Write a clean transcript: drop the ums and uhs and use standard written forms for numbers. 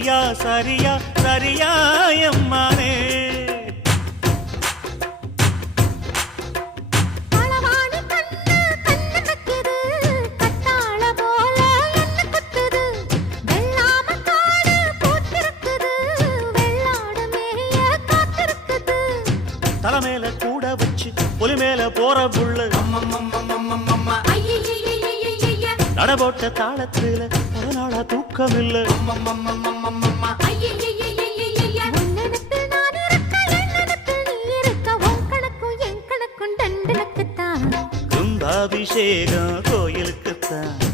சரியா சரியா சரியா எம்மானே தலைமையில கூட வச்சு ஒலி மேல போற புள்ள நடபோட்ட தாளத்துல பல நாளா தூக்கம் இல்ல கும்பாபிஷேகம் கோயிலுக்குத்தான்